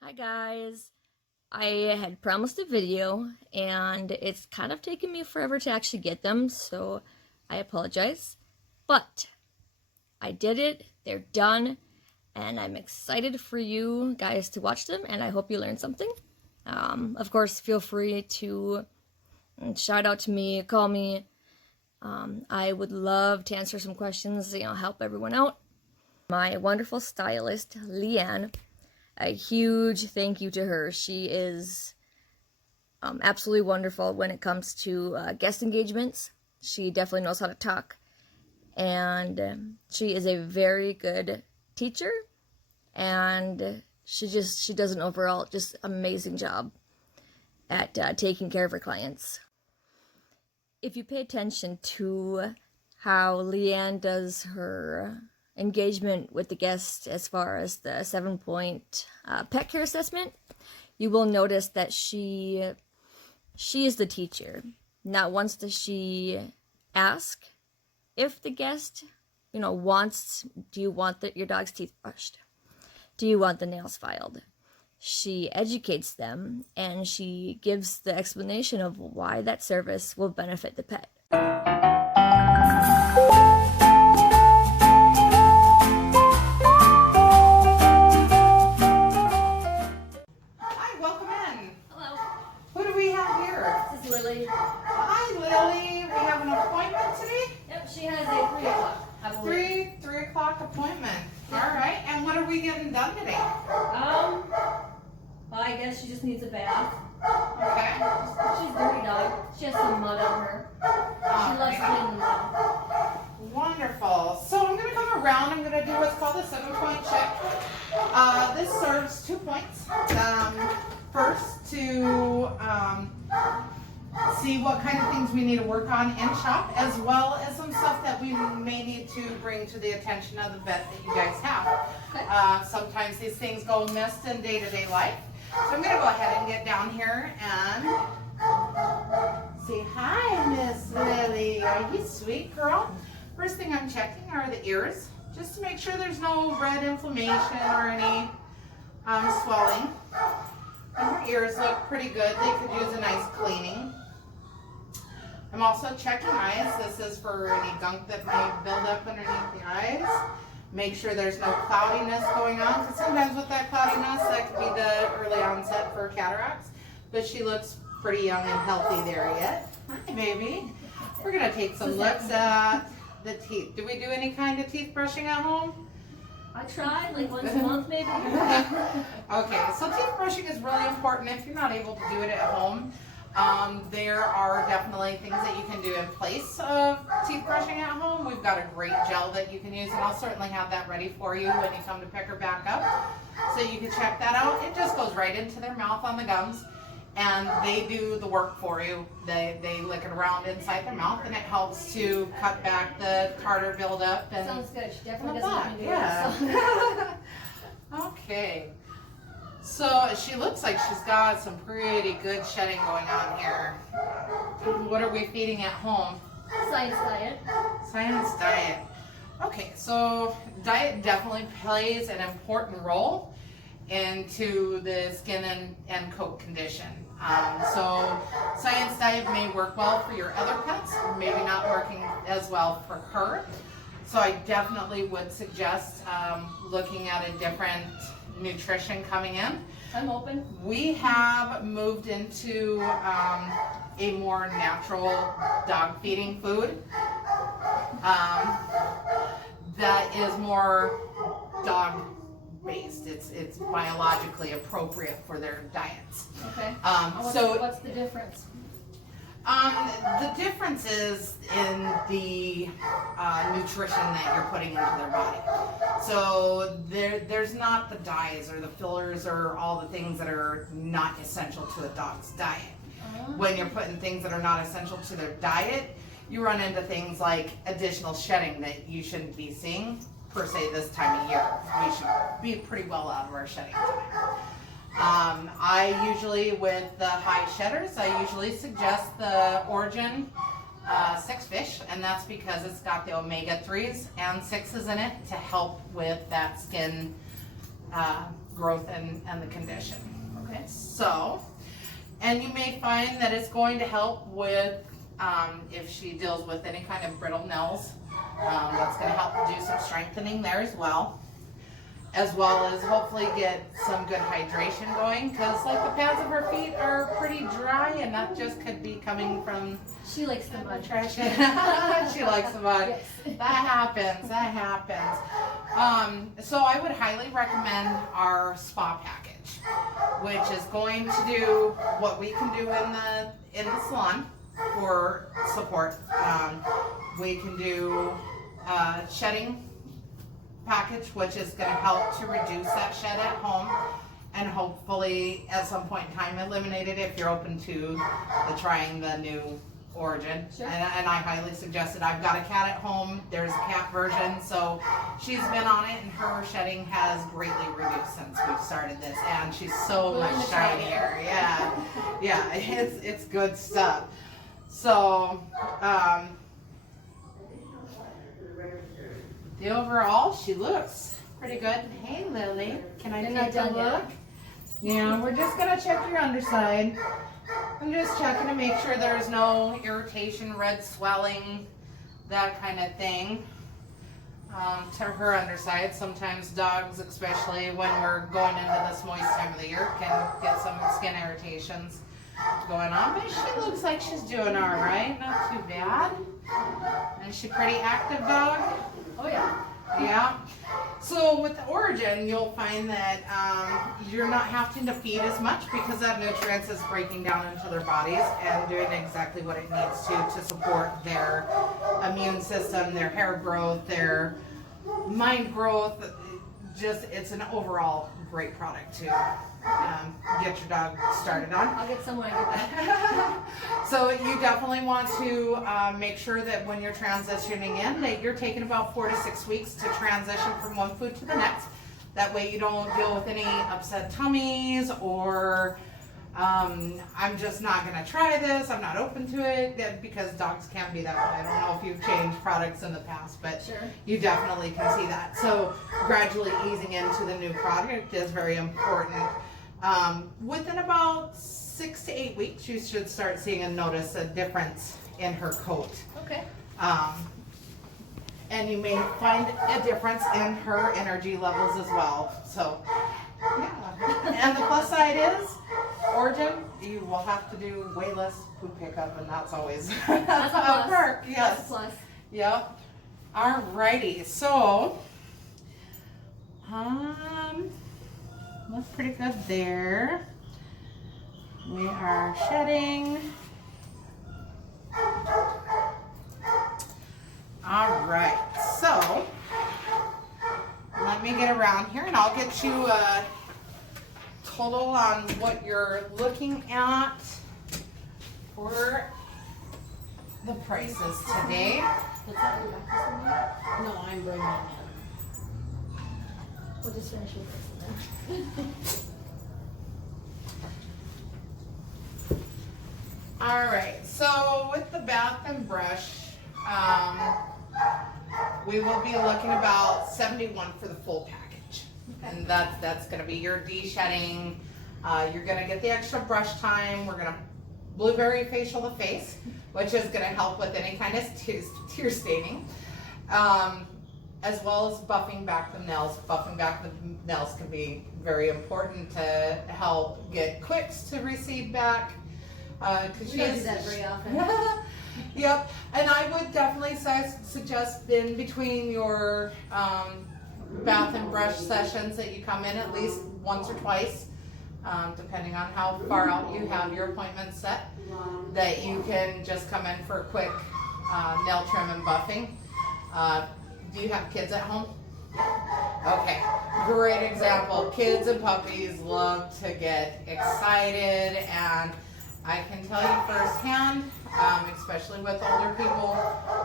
Hi guys, I had promised a video and it's kind of taken me forever to actually get them, so I apologize. But I did it, they're done, and I'm excited for you guys to watch them, and I hope you learned something. Of course, feel free to shout out to me, call me. I would love to answer some questions, help everyone out. My wonderful stylist, Leanne, a huge thank you to her. She is absolutely wonderful when it comes to guest engagements. She definitely knows how to talk, and she is a very good teacher, and she does an overall just amazing job at taking care of her clients. If you pay attention to how Leanne does her engagement with the guest as far as the 7-point pet care assessment, you will notice that she is the teacher. Not once does she ask if the guest, wants, do you want your dog's teeth brushed? Do you want the nails filed? She educates them, and she gives the explanation of why that service will benefit the pet. Lily. Hi, Lily. We have an appointment today? Yep, she has a 3 o'clock. I believe. 3 o'clock appointment. All right. And what are we getting done today? Well, I guess she just needs a bath. Okay. She's a dirty dog. She has some mud on her. She loves cleaning mud. Wonderful. So I'm going to come around. I'm going to do what's called a 7-point check. This serves 2 points. First, to see what kind of things we need to work on in shop, as well as some stuff that we may need to bring to the attention of the vet that you guys have. Okay. Sometimes these things go missed in day-to-day life. So I'm going to go ahead and get down here and say, hi, Miss Lily. Are you sweet, girl? First thing I'm checking are the ears, just to make sure there's no red inflammation or any swelling. And her ears look pretty good. They could use a nice cleaning. I'm also checking eyes. This is for any gunk that may build up underneath the eyes. Make sure there's no cloudiness going on, because sometimes with that cloudiness, that could be the early onset for cataracts. But she looks pretty young and healthy there yet. Hi, baby. We're going to take some looks at the teeth. Do we do any kind of teeth brushing at home? I tried, like once a month maybe. Okay, so teeth brushing is really important if you're not able to do it at home. There are definitely things that you can do in place of teeth brushing at home. We've got a great gel that you can use, and I'll certainly have that ready for you when you come to pick her back up. So you can check that out. It just goes right into their mouth on the gums, and they do the work for you. They lick it around inside their mouth, and it helps to cut back the tartar buildup. And sounds good. She definitely doesn't want to do it. yeah. Okay. So she looks like she's got some pretty good shedding going on here. What are we feeding at home? Science diet. Science diet. Okay, so diet definitely plays an important role into the skin and coat condition. So science diet may work well for your other pets, maybe not working as well for her. So I definitely would suggest looking at a different nutrition coming in. I'm open. We have moved into a more natural dog feeding food that is more dog based. It's biologically appropriate for their diets. Okay. What's the difference? The difference is in the nutrition that you're putting into their body. So there's not the dyes or the fillers or all the things that are not essential to a dog's diet. When you're putting things that are not essential to their diet, you run into things like additional shedding that you shouldn't be seeing per se this time of year. We should be pretty well out of our shedding time. I usually, with the high shedders, I usually suggest the Origin 6 fish, and that's because it's got the omega-3s and 6s in it to help with that skin growth and the condition. Okay. So, and you may find that it's going to help with if she deals with any kind of brittle nails. That's going to help do some strengthening there as well as hopefully get some good hydration going, because like the pads of her feet are pretty dry, and that just could be coming from She likes the mud. trash. She likes the mud. Yes. That happens. So I would highly recommend our spa package, which is going to do what we can do in the salon for support. We can do shedding package, which is going to help to reduce that shed at home, and hopefully at some point in time eliminate it if you're open to trying the new Origin. Sure. And I highly suggest it. I've got a cat at home. There's a cat version, so she's been on it, and her shedding has greatly reduced since we've started this, and she's so Willing much to try it. shinier. Yeah, it's good stuff. So the overall, she looks pretty good. Hey Lily, can I take a look? Yeah, we're just gonna check your underside. I'm just checking to make sure there's no irritation, red swelling, that kind of thing to her underside. Sometimes dogs, especially when we're going into this moist time of the year, can get some skin irritations going on. But she looks like she's doing all right, not too bad. And she pretty active dog. Oh yeah. Yeah. So with the Origin, you'll find that you're not having to feed as much, because that nutrients is breaking down into their bodies and doing exactly what it needs to support their immune system, their hair growth, their mind growth. Just, it's an overall great product to get your dog started on. I'll get some when I get back. So you definitely want to make sure that when you're transitioning in, that you're taking about 4 to 6 weeks to transition from one food to the next. That way you don't deal with any upset tummies or I'm just not going to try this, I'm not open to it, because dogs can be that way. I don't know if you've changed products in the past, but Sure. You definitely can see that. So gradually easing into the new product is very important. Within about 6 to 8 weeks, you should start seeing and notice a difference in her coat. Okay. And you may find a difference in her energy levels as well. So, yeah. And the plus side is, Origin, you will have to do way less food pickup, and that's always That's a plus. perk. Yes. That's a plus. Yep. Alrighty. So, looks pretty good there. We are shedding. All right, so let me get around here and I'll get you a total on what you're looking at for the prices today. Let's have you back this one. No, I'm bringing it We'll just finish with this and then. All right, so with the bath and brush, we will be looking about $71 for the full package. And that's going to be your de-shedding. You're going to get the extra brush time. We're going to blueberry facial the face, which is going to help with any kind of tear staining, as well as buffing back the nails. Buffing back the nails can be very important to help get quicks to recede back. We don't do that very often. Yep, and I would definitely suggest in between your bath and brush sessions that you come in at least once or twice, depending on how far out you have your appointment set, that you can just come in for a quick nail trim and buffing. Do you have kids at home? Okay, great example. Kids and puppies love to get excited, and I can tell you firsthand, especially with older people,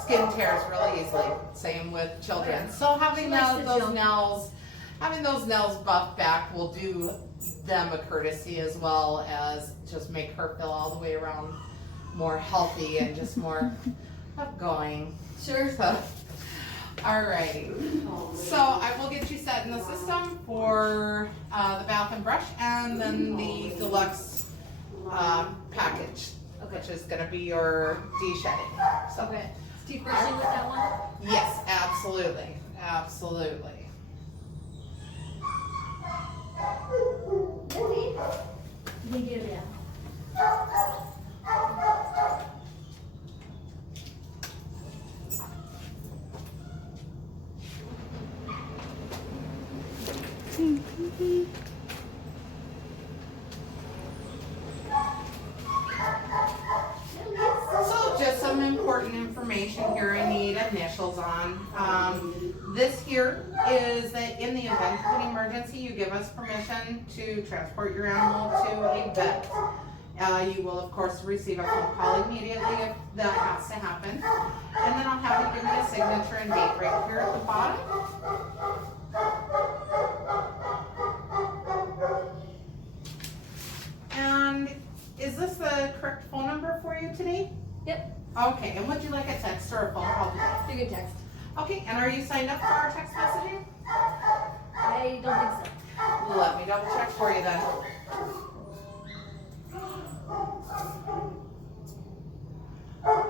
skin tears really easily. Same with children. So having those nails buffed back will do them a courtesy, as well as just make her feel all the way around more healthy and just more outgoing. Sure. So, Alrighty. So I will get you set in the system for the bath and brush, and then the deluxe package, which is going to be your de-shedding. So, Okay. Teeth brushing with that one? yes, absolutely. Absolutely. You give it out. So just some important information here I need initials on. This here is that in the event of an emergency, you give us permission to transport your animal to a vet. You will of course receive a phone call immediately if that has to happen. And then I'll have you give me a signature and date right here at the bottom. And is this the correct phone number for you today? Yep. Okay, and would you like a text or a phone call today? You can text. Okay, and are you signed up for our text messaging? I don't think so. Let me double check for you then.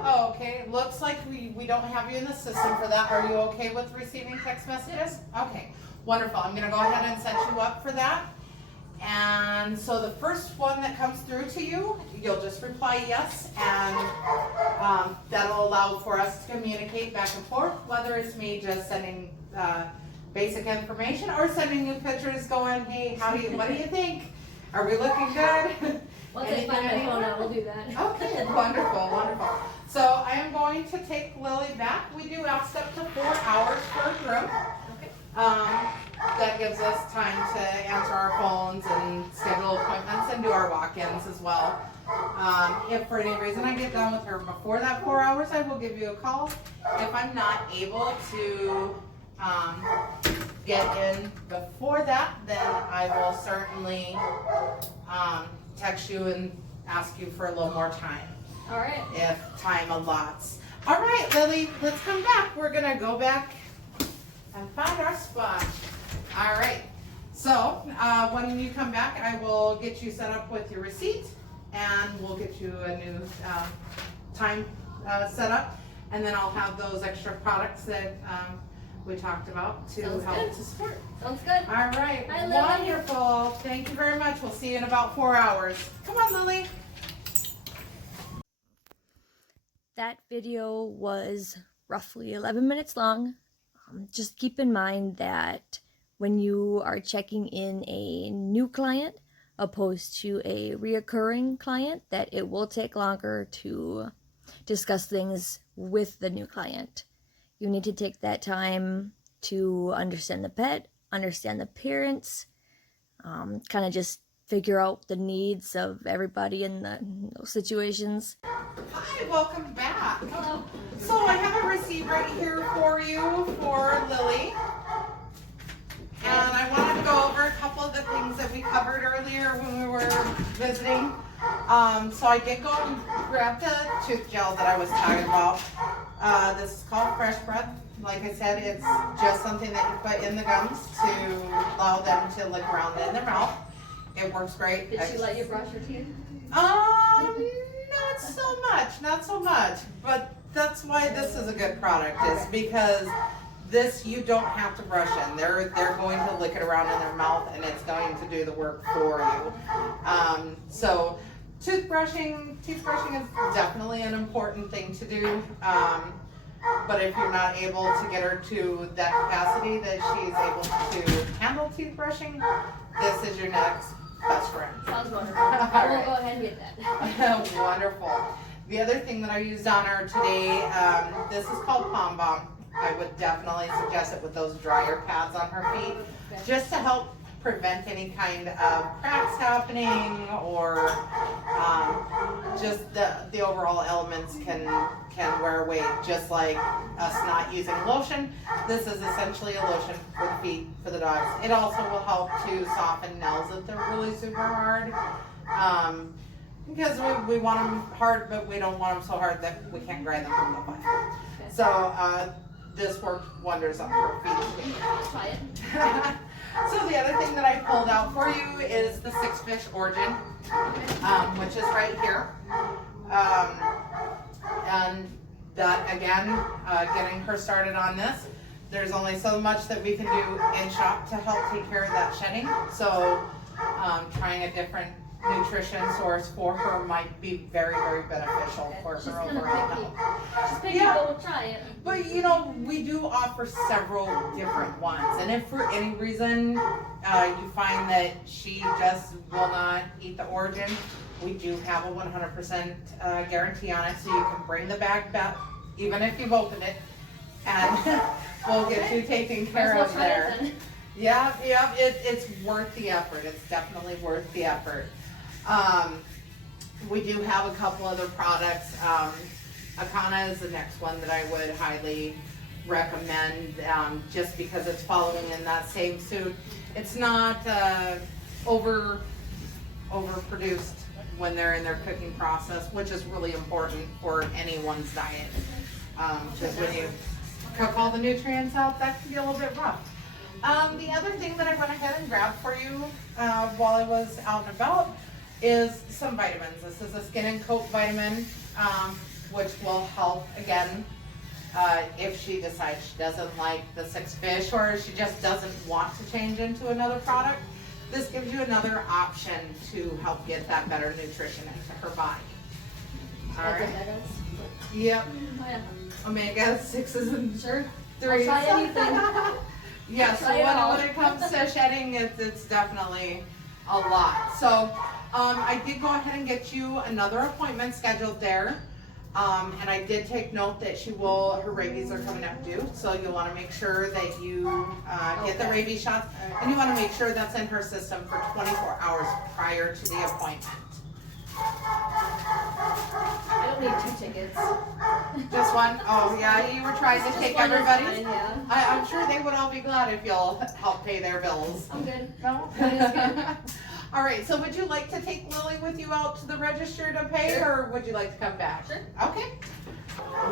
Okay, looks like we don't have you in the system for that. Are you okay with receiving text messages? Okay, wonderful. I'm gonna go ahead and set you up for that. And so the first one that comes through to you, you'll just reply yes, and that'll allow for us to communicate back and forth, whether it's me just sending basic information or sending you pictures going, hey, what do you think? Are we looking good? Once I find my phone out, we'll do that. Okay, wonderful, wonderful. So I am going to take Lily back. We do ask up to 4 hours per group. Okay. That gives us time to answer our phones and schedule appointments and do our walk-ins as well. If for any reason I get done with her before that 4 hours, I will give you a call. If I'm not able to get in before that, then I will certainly text you and ask you for a little more time. All right. If time allots. All right, Lily, let's come back. We're gonna go back and find our spot. All right. So when you come back, I will get you set up with your receipt, and we'll get you a new time set up, and then I'll have those extra products that we talked about to Sounds help good. to support. Sounds good. All right. Hi, Lily. Wonderful. Thank you very much. We'll see you in about 4 hours. Come on, Lily. That video was roughly 11 minutes long. Just keep in mind that when you are checking in a new client opposed to a reoccurring client, that it will take longer to discuss things with the new client. You need to take that time to understand the pet, understand the parents, kind of just figure out the needs of everybody in those situations. Hi, welcome back. Hello. So I have a receipt right here for you for Lily. And I wanted to go over a couple of the things that we covered earlier when we were visiting. So I did go and grab the tooth gel that I was talking about. This is called Fresh Breath. Like I said, it's just something that you put in the gums to allow them to lick around in their mouth. It works great. Did she let you brush your teeth? Not so much. But that's why this is a good product, is because this you don't have to brush in. They're going to lick it around in their mouth, and it's going to do the work for you. So teeth brushing is definitely an important thing to do. But if you're not able to get her to that capacity that she's able to handle teeth brushing, this is your next best friend. Sounds wonderful. I will go ahead and get that. Wonderful. The other thing that I used on her today, this is called Palm Balm. I would definitely suggest it with those dryer pads on her feet, just to help prevent any kind of cracks happening, or just the overall elements can wear away, just like us not using lotion. This is essentially a lotion for the feet for the dogs. It also will help to soften nails if they're really super hard. Because we want them hard, but we don't want them so hard that we can't grind them from the bottom. So this worked wonders on her feet. Try it. So the other thing that I pulled out for you is the 6-fish origin, which is right here. And that, again, getting her started on this, there's only so much that we can do in shop to help take care of that shedding. So trying a different nutrition source for her might be very, very beneficial for her overall health. She's picky, Yeah. but we'll try it. But you know, we do offer several different ones, and if for any reason you find that she just will not eat the origin, we do have a 100% guarantee on it, so you can bring the bag back, even if you've opened it, and we'll get you taken care of there. Yeah, it's worth the effort. It's definitely worth the effort. We do have a couple other products. Akana is the next one that I would highly recommend, just because it's following in that same suit. It's not overproduced when they're in their cooking process, which is really important for anyone's diet. Because when you cook all the nutrients out, that can be a little bit rough. The other thing that I went ahead and grabbed for you while I was out and about is some vitamins. This is a skin and coat vitamin, which will help, again, if she decides she doesn't like the 6-fish or she just doesn't want to change into another product. This gives you another option to help get that better nutrition into her body. All right. Yep. Oh, yeah. Omega-6s and Sure. 3s. I'll try anything. Yes, so when it comes to shedding, it's definitely a lot. So I did go ahead and get you another appointment scheduled there. And I did take note that her rabies are coming up due. So you'll want to make sure that you get the rabies shots. And you want to make sure that's in her system for 24 hours prior to the appointment. I don't need 2 tickets. Just one? Oh, yeah, you were trying to take everybody's? Yeah. I'm sure they would all be glad if you'll help pay their bills. I'm good. No? That is good. All right, so would you like to take Lily with you out to the register to pay, Sure. or would you like to come back? Sure. Okay.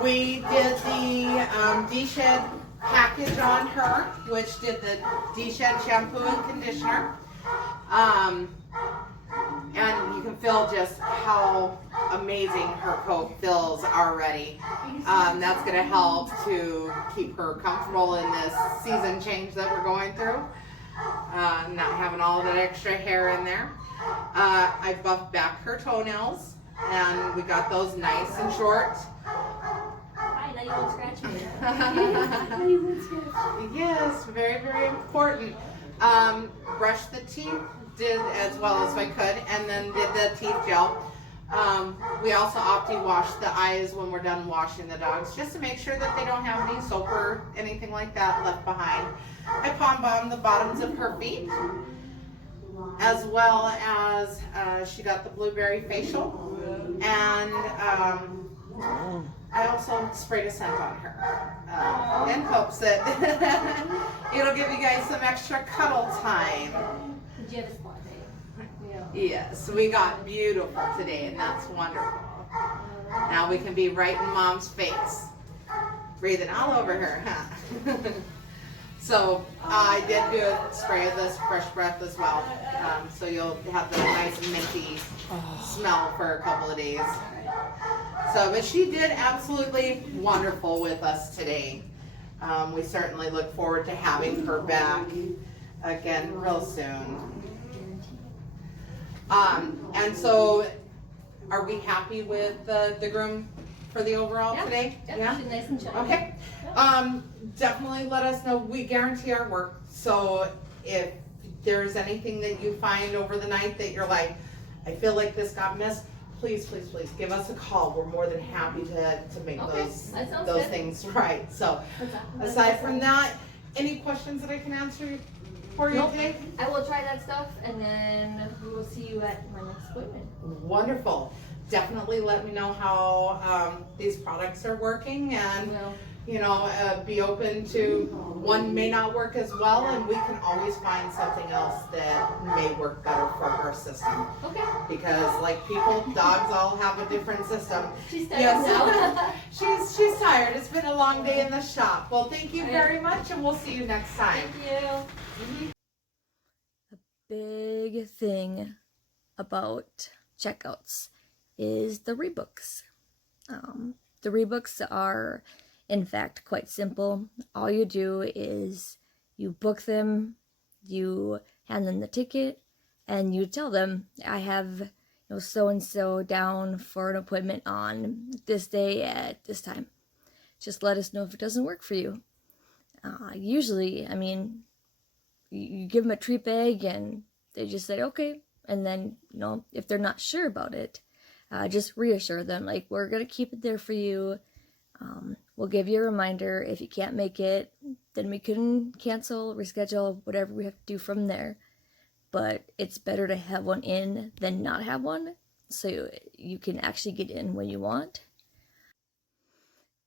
We did the D-Shed package on her, which did the D-Shed shampoo and conditioner. And you can feel just how amazing her coat feels already. That's going to help to keep her comfortable in this season change that we're going through. Not having all that extra hair in there. I buffed back her toenails, and we got those nice and short. Hi, now you won't scratch me. Now you won't scratch me. Yes, very, very important. Brushed the teeth, did as well as I could, and then did the teeth gel. We also opti-washed the eyes when we're done washing the dogs, just to make sure that they don't have any soap or anything like that left behind. I palm bombed the bottoms of her feet, as well as she got the blueberry facial, and I also sprayed a scent on her in hopes that it'll give you guys some extra cuddle time. Did you have a spot day? Yeah. Yes, we got beautiful today, and that's wonderful. Now we can be right in Mom's face, breathing all over her, huh? So I did do a spray of this Fresh Breath as well, so you'll have the nice minty smell for a couple of days. So, but she did absolutely wonderful with us today. We certainly look forward to having her back again real soon. And so, are we happy with the groom for the overall today? Yeah. She's nice and shiny. Okay. Definitely let us know. We guarantee our work. So if there's anything that you find over the night that you're like, I feel like this got missed, please, please, please give us a call. We're more than happy to make those things right. So aside from that, any questions that I can answer for you today? I will try that stuff, and then we will see you at my next appointment. Wonderful. Definitely let me know how these products are working, and be open to one may not work as well, and we can always find something else that may work better for her system. Okay. Because like people, dogs all have a different system. She's tired now. she's tired. It's been a long day in the shop. Well, thank you very much, and we'll see you next time. Thank you. A big thing about checkouts is the rebooks. The rebooks are, in fact, quite simple. All you do is you book them, you hand them the ticket, and you tell them, I have so-and-so down for an appointment on this day at this time. Just let us know if it doesn't work for you. Usually, I mean, you give them a treat bag and they just say, okay. And then, if they're not sure about it, just reassure them, like, we're going to keep it there for you. We'll give you a reminder. If you can't make it, then we can cancel, reschedule, whatever we have to do from there. But it's better to have one in than not have one, so you can actually get in when you want.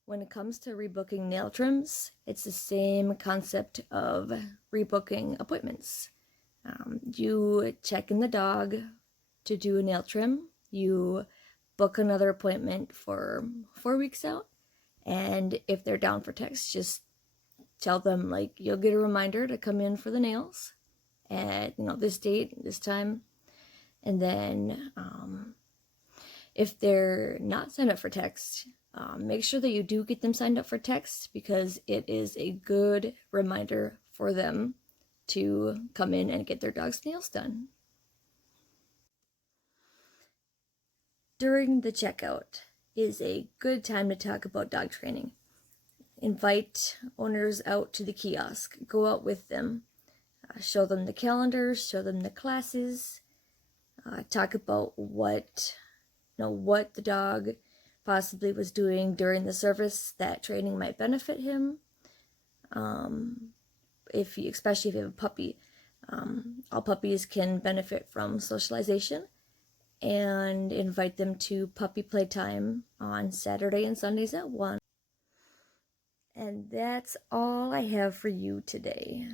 When it comes to rebooking nail trims, it's the same concept of rebooking appointments. You check in the dog to do a nail trim. You book another appointment for 4 weeks out. And if they're down for text, just tell them, like, you'll get a reminder to come in for the nails at, this date, this time. And then if they're not signed up for text, make sure that you do get them signed up for text, because it is a good reminder for them to come in and get their dog's nails done. During the checkout is a good time to talk about dog training. Invite owners out to the kiosk. Go out with them. Show them the calendars, show them the classes. Talk about what the dog possibly was doing during the service that training might benefit him. Especially if you have a puppy. All puppies can benefit from socialization, and invite them to puppy playtime on Saturday and Sundays at 1. And that's all I have for you today.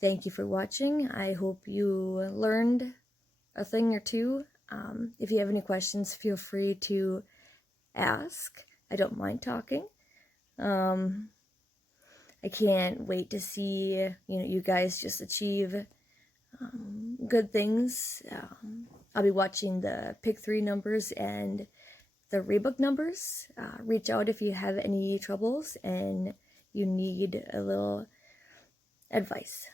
Thank you for watching. I hope you learned a thing or two. If you have any questions, feel free to ask. I don't mind talking. I can't wait to see you guys just achieve good things. I'll be watching the pick 3 numbers and the rebook numbers. Reach out if you have any troubles and you need a little advice.